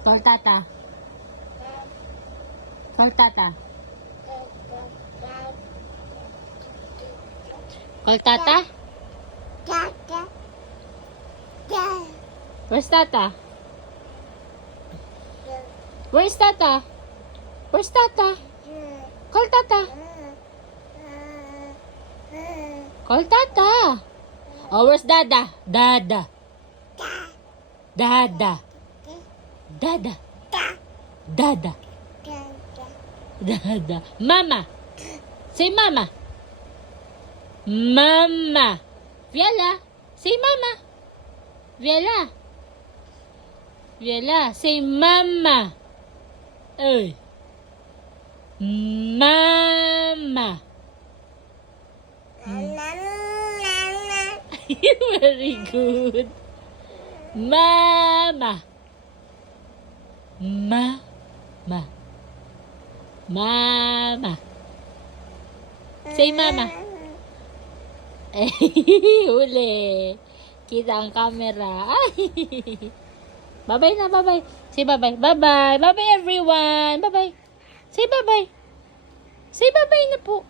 Call tata. Call tata. Call tata. Where's tata? Where's tata? Where's tata? Call tata. Call tata. Oh, where's dada? Dada. Dada. Dada. Dada. Dada. Mama. Say mama. Mama. Viela. Say mama. Viela. Viela. Say mama. Ay. Mama. Very good. Mama. Mama. Mama. Say mama. Huli. Kita ang camera. Bye-bye na, bye-bye. Say bye-bye. Bye-bye. Bye-bye everyone. Bye-bye. Say bye-bye. Say bye-bye na po.